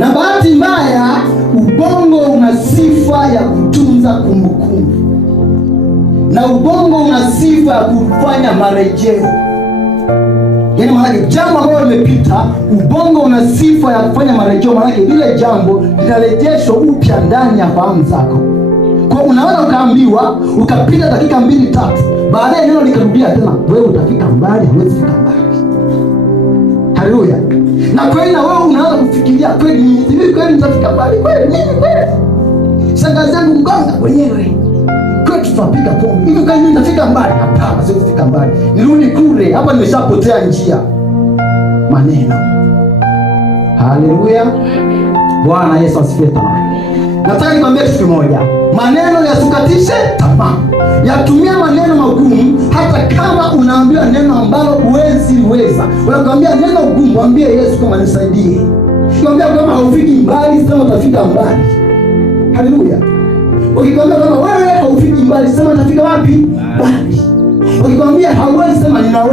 Na bahati mbaya, ubongo una sifa ya kutunza kumbukumbu, na ubongo una sifa ya kufanya marejeo. Yaani maana jambo ambalo limepita, ubongo una sifa ya kufanya marejeo. Maana lile jambo linarejeshwa upya ndani ya fahamu zako. Kwa unaweza ukaambiwa, ukapita dakika 2-3, baadaye neno likarudia tena, wewe utafika mbali, huwezi fika mbali. Haleluya. Na kweli na wewe unaanza kufikiria, kweli mimi kweli nitafika mbali kweli? Mimi kweli? Shangazi yangu mganga mwenyewe. Kweli tutapiga pombe. Hivi kweli mimi nitafika mbali? Hapana, siwezi kufika mbali. Nirudi kule, hapa nimeshapotea njia. Maneno. Haleluya. Bwana Yesu asifiwe sana. Nataka nikwambie kitu kimoja. Maneno yasikukatishe tamaa. Yatumia maneno magumu hata kama unaambiwa neno ambalo huwezi. Unakwambia neno gumu, mwambie Yesu kama nisaidie. Ukikwambia kama haufiki mbali, sema utafika mbali. Haleluya. Ukikwambia kama wewe haufiki mbali, sema utafika wapi? Mbali. Ukikwambia hauwezi, sema ninaweza.